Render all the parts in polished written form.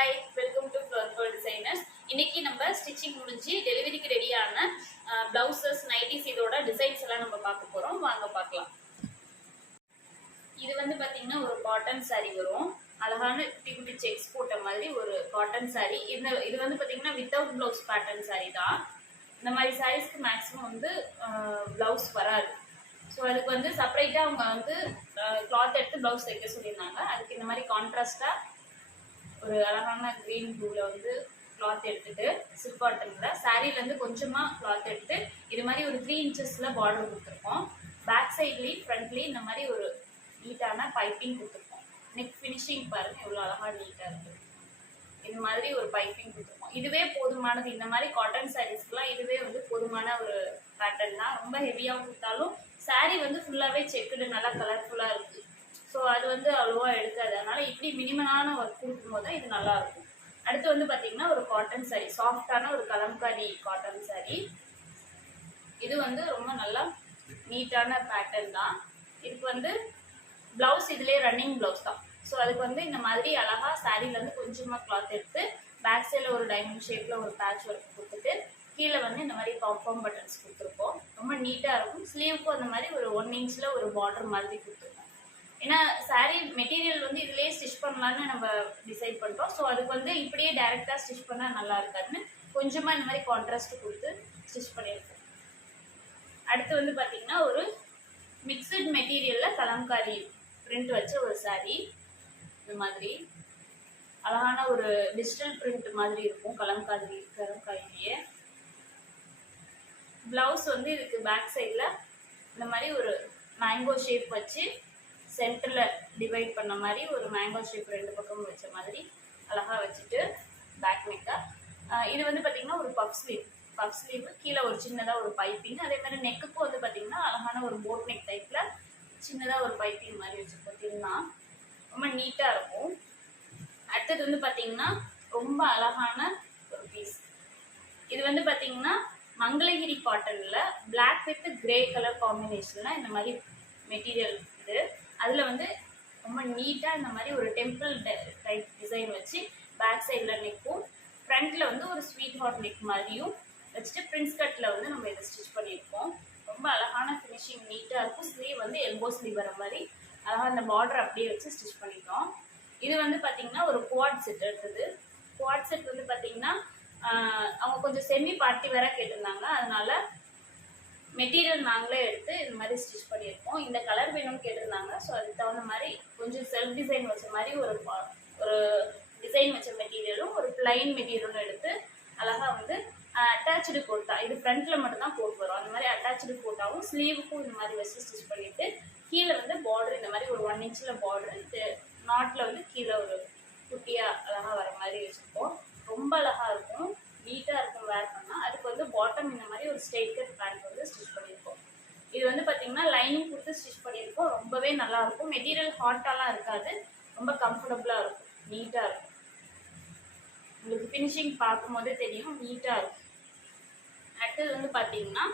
Hi, welcome to floor designers. இன்னைக்கு நம்ம stitching முடிஞ்சு டெலிவரிக்கு ரெடியான பிளவுசஸ், நைட்டிஸ் இதோட டிசைன்ஸ் எல்லாம் நம்ம பார்க்க போறோம். வாங்க பார்க்கலாம். இது வந்து பாத்தீங்கன்னா ஒரு காட்டன் saree வரும். அழகான குட்டி குட்டி செக்ஸ் போட்ட மாதிரி ஒரு காட்டன் saree. இது வந்து பாத்தீங்கன்னா வித்தவுட் பிளவுஸ் பேட்டர்ன் saree தான். இந்த மாதிரி சாரீஸ்க்கு மேக்ஸிமம் வந்து பிளவுஸ் வராது. ஸோ அதுக்கு வந்து செப்பரேட்டாக அவங்க வந்து கிளாத் எடுத்து பிளவுஸ் தைக்க சொல்லியிருந்தாங்க. அதுக்கு இந்த மாதிரி கான்ட்ராஸ்டாக ஒரு அழகான கிரீன் ப்ளூவில் வந்து கிளாத் எடுத்துட்டு சில்க் காட்டனில் சாரீலேருந்து கொஞ்சமாக கிளாத் எடுத்து இது மாதிரி ஒரு 3 இன்ச்சஸில் பார்டர் கொடுத்துருக்கோம். பேக் சைட்லேயும் ஃப்ரண்ட்லேயும் இந்த மாதிரி ஒரு நீட்டான பைப்பிங் கொடுத்துருக்கோம். நெக் ஃபினிஷிங் பாருங்கள் எவ்வளோ அழகாக நீட்டாக இருக்குது. இது மாதிரி ஒரு பைப்பிங் கொடுத்துருக்கோம். இதுவே போதுமானது. இந்த மாதிரி காட்டன் சாரீஸ்க்குலாம் இதுவே வந்து போதுமான ஒரு பேட்டர்ன் தான். ரொம்ப ஹெவியாக கொடுத்தாலும் சாரீ வந்து ஃபுல்லாகவே செக்குடு நல்லா கலர்ஃபுல்லாக இருக்குது. ஸோ அது வந்து அவ்வளோவா எடுக்காது. அதனால இப்படி மினிமலான ஒர்க் கொடுக்கும்போது தான் இது நல்லா இருக்கும். அடுத்து வந்து பார்த்தீங்கன்னா ஒரு காட்டன் சாரீ, சாஃப்டான ஒரு கலம்காரி காட்டன் சாரீ. இது வந்து ரொம்ப நல்லா நீட்டான பேட்டர்ன் தான். இதுக்கு வந்து பிளவுஸ் இதுலேயே ரன்னிங் பிளவுஸ் தான். ஸோ அதுக்கு வந்து இந்த மாதிரி அழகாக சாரீலேருந்து கொஞ்சமாக கிளாத் எடுத்து பேக் சைடில் ஒரு டைமண்ட் ஷேப்பில் ஒரு பேட்ச் ஒர்க் கொடுத்துட்டு கீழே வந்து இந்த மாதிரி பாம் பட்டன்ஸ் கொடுத்துருக்கோம். ரொம்ப நீட்டாக இருக்கும். ஸ்லீவுக்கும் அந்த மாதிரி ஒரு 1 இன்ச்சில் ஒரு பார்டர் மாதிரி கொடுத்துருக்கோம். ஏன்னா சாரீ மெட்டீரியல் வந்து இதுலேயே ஸ்டிச் பண்ணலான்னு நம்ம டிசைட் பண்ணுறோம். ஸோ அதுக்கு வந்து இப்படியே டைரெக்டாக ஸ்டிச் பண்ணால் நல்லா இருக்காதுன்னு கொஞ்சமாக இந்த மாதிரி கான்ட்ராஸ்ட் கொடுத்து ஸ்டிச் பண்ணியிருக்கோம். அடுத்து வந்து பார்த்தீங்கன்னா ஒரு மிக்சட் மெட்டீரியலில் கலம்காரி பிரிண்ட் வச்ச ஒரு சாரீ. இந்த மாதிரி அழகான ஒரு டிஜிட்டல் பிரிண்ட் மாதிரி இருக்கும் கலம்காரிலேயே. பிளவுஸ் வந்து இதுக்கு பேக் சைடில் இந்த மாதிரி ஒரு மேங்கோ ஷேப் வச்சு சென்டரில் டிவைட் பண்ண மாதிரி ஒரு மேங்கோ ஷேப் 2 பக்கமும் வச்ச மாதிரி அழகாக வச்சுட்டு பேக் நெக்காக. இது வந்து பார்த்திங்கன்னா ஒரு பஃப் ஸ்லீவ் கீழே ஒரு சின்னதாக ஒரு பைப்பிங். அதே மாதிரி நெக்குக்கும் வந்து பார்த்திங்கன்னா அழகான ஒரு போட் நெக் டைப்பில் சின்னதாக ஒரு பைப்பிங் மாதிரி வச்சு பார்த்தீங்கன்னா ரொம்ப நீட்டாக இருக்கும். அடுத்தது வந்து பார்த்திங்கன்னா ரொம்ப அழகான ஒரு பீஸ். இது வந்து பார்த்திங்கன்னா மங்களகிரி காட்டனில் பிளாக் வித் கிரே கலர் காம்பினேஷனில் இந்த மாதிரி மெட்டீரியல் இது. அதில் வந்து ரொம்ப நீட்டாக இந்த மாதிரி ஒரு டெம்பிள் டைப் டிசைன் வச்சு பேக் சைடில் நெக்கும் ஃப்ரண்ட்டில் வந்து ஒரு ஸ்வீட் ஹார்ட் நெக் மாதிரியும் வச்சுட்டு பிரின்ஸ் கட்டில் வந்து நம்ம இதை ஸ்டிச் பண்ணியிருக்கோம். ரொம்ப அழகான ஃபினிஷிங் நீட்டாக இருக்கும். ஸ்லீவ் வந்து எல்போ ஸ்லீவ் வர மாதிரி அழகாக அந்த பார்டர் அப்படியே வச்சு ஸ்டிச் பண்ணிட்டோம். இது வந்து பார்த்திங்கன்னா ஒரு குவாட் செட் எடுத்தது. குவாட் செட் வந்து பார்த்திங்கன்னா அவங்க கொஞ்சம் செமி பார்ட்டி வேற கேட்டிருந்தாங்க. அதனால மெட்டீரியல் நாங்களே எடுத்து இந்த மாதிரி ஸ்டிச் பண்ணியிருக்கோம். இந்த கலர் வேணும்னு கேட்டிருந்தாங்க. ஸோ அதுக்கு தகுந்த மாதிரி கொஞ்சம் செல்ஃப் டிசைன் வச்ச மாதிரி ஒரு டிசைன் வச்ச மெட்டீரியலும் ஒரு பிளைன் மெட்டீரியலும் எடுத்து அழகாக வந்து அட்டாச்சு கோட்டா, இது ஃப்ரண்ட்டில் மட்டும்தான் போட்டு வரும். அந்த மாதிரி அட்டாச்சு கோட்டாவும் ஸ்லீவுக்கும் இந்த மாதிரி வச்சு ஸ்டிச் பண்ணிவிட்டு கீழே வந்து பார்டர் இந்த மாதிரி ஒரு 1 இன்ச்சில் பார்டர் நாட்டில் வந்து கீழே ஒரு குட்டியாக அழகாக வர மாதிரி வச்சுருக்கோம். ரொம்ப அழகாக இருக்கும், நீட்டாக இருக்கும் வேர் பண்ணால். அதுக்கு வந்து பாட்டம் இந்த மாதிரி ஒரு ஸ்ட்ரெயிட் கட் பேண்ட் வந்து ஸ்டிச் பண்ணியிருக்கோம். இது வந்து பார்த்திங்கன்னா லைனிங் கொடுத்து ஸ்டிச் பண்ணியிருக்கோம். ரொம்பவே நல்லாயிருக்கும். மெட்டீரியல் ஹாட்டாலாம் இருக்காது, ரொம்ப கம்ஃபர்டபுளாக இருக்கும், நீட்டாக இருக்கும். உங்களுக்கு ஃபினிஷிங் பார்க்கும் போதே தெரியும், நீட்டாக இருக்கும். அடுத்தது வந்து பார்த்திங்கன்னா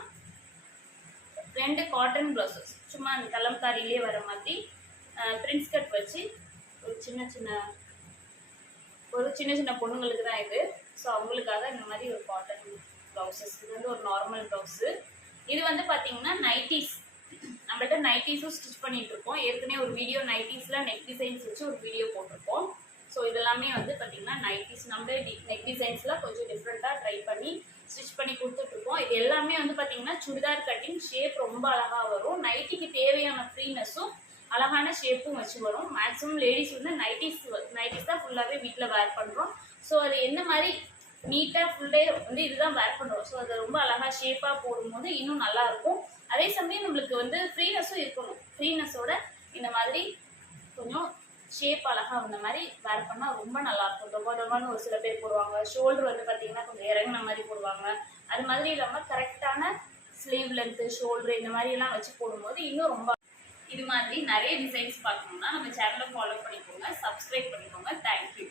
2 காட்டன் ப்ளவுசஸ் சும்மா அந்த கலம்காரியிலே வர மாதிரி பிரின்ஸ் கட் வச்சு ஒரு சின்ன சின்ன பொண்ணுங்களுக்கு தான் இது. ஸோ அவங்களுக்காக இந்த மாதிரி ஒரு காட்டன் ப்ளவுசஸ். இது வந்து ஒரு நார்மல் ப்ளவுஸு. இது வந்து பார்த்தீங்கன்னா நைட்டிஸ். நம்மள்கிட்ட நைட்டிஸும் ஸ்டிச் பண்ணிட்டு இருக்கோம். ஏற்கனவே ஒரு வீடியோ நைட்டிஸில் நெக் டிசைன்ஸ் வச்சு ஒரு வீடியோ போட்டிருக்கோம். ஸோ இதெல்லாமே வந்து பார்த்தீங்கன்னா நைட்டிஸ் நம்மளே நெக் டிசைன்ஸில் கொஞ்சம் டிஃப்ரெண்ட்டாக ட்ரை பண்ணி ஸ்டிச் பண்ணி கொடுத்துட்ருக்கோம். இது எல்லாமே வந்து பார்த்தீங்கன்னா சுடிதார் கட்டிங் ஷேப் ரொம்ப அழகாக வரும். நைட்டிக்கு தேவையான ஃப்ரீனஸும் அழகான ஷேப்பும் வச்சு வரும். மேக்ஸிமம் லேடிஸ் வந்து நைட்டிஸ் தான் ஃபுல்லாகவே வீட்டில் வேர் பண்ணுறோம். ஸோ அது என்ன மாதிரி நீட்டாக ஃபுல் டே வந்து இதுதான் வேர் பண்ணுறோம். ஸோ அது ரொம்ப அழகாக ஷேப்பாக போடும்போது இன்னும் நல்லாயிருக்கும். அதே சமயம் நம்மளுக்கு வந்து ஃப்ரீனஸும் இருக்கணும். ஃப்ரீனஸோட இந்த மாதிரி கொஞ்சம் ஷேப் அழகாக இந்த மாதிரி வேர் பண்ணால் ரொம்ப நல்லாயிருக்கும். தொபான்னு ஒரு சில பேர் போடுவாங்க. ஷோல்டர் வந்து பார்த்திங்கன்னா கொஞ்சம் இறங்கின மாதிரி போடுவாங்க. அது மாதிரி இல்லாமல் கரெக்டான ஸ்லீவ் லென்த்து, ஷோல்டர் இந்த மாதிரிலாம் வச்சு போடும்போது இன்னும் ரொம்ப. இது மாதிரி நிறைய டிசைன்ஸ் பார்க்கணுன்னா நம்ம சேனலை ஃபாலோ பண்ணிக்கோங்க, சப்ஸ்கிரைப் பண்ணிக்கோங்க. தேங்க்யூ.